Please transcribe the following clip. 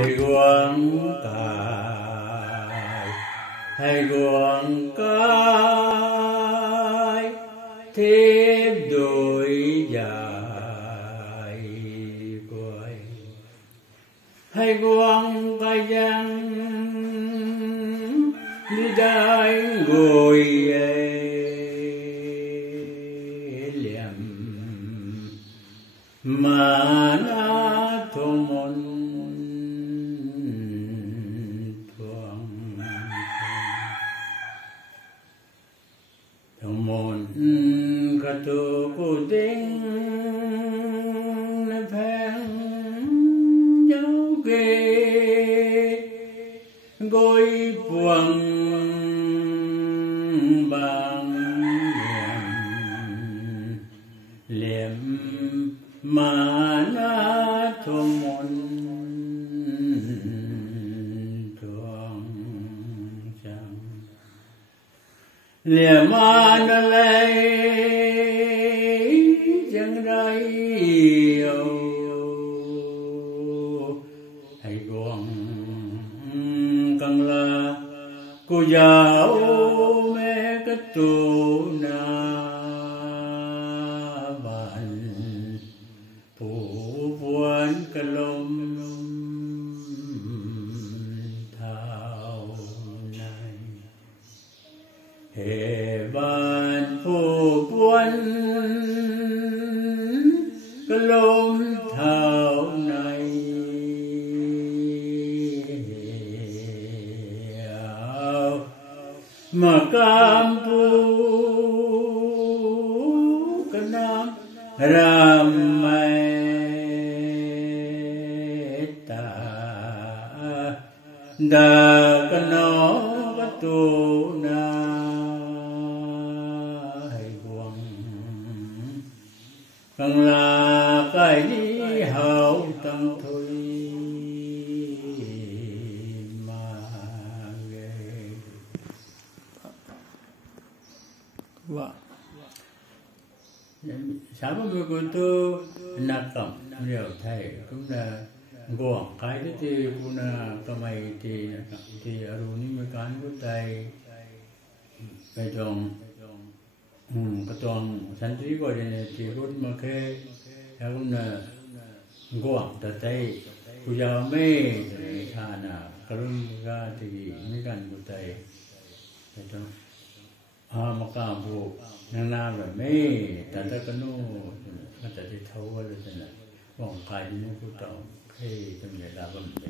hay quăng cài hay quăng cái thêm đôi dài quay hay quăng cái giang đi đại ngồi liệm mà na thô môn thong môn cả tu cô đinh phèn nhau kê gối buông bằng liệm mà na thô môn thuông chẳng liệm mà na lấy chẳng đây hay quăng căng la cô giáo mẹ cái tu na bàn phủ buồn cái lông thao này hệ bàn phủ buồn cái lông thao này mà cam pu cái nam ram mai ta da cái nó cái tu na hay quăng càng là cái đi hậu tăng thôi sáng bữa cô tu nạp tổng nhiều thầy cũng là gồm cái đó thì cũng là cái mày thì ở đâu những cái của thầy cái trong sản xuất của thì cũng mà cái cũng là gồm thầy cô giáo mê thà là cái ra thì mấy cái của thầy cái trong mà cả bộ năng nam rồi mấy ta cái nó ta đi thâu rồi thế này còn cái nó cũng tao khi trong nhà làm vấn đề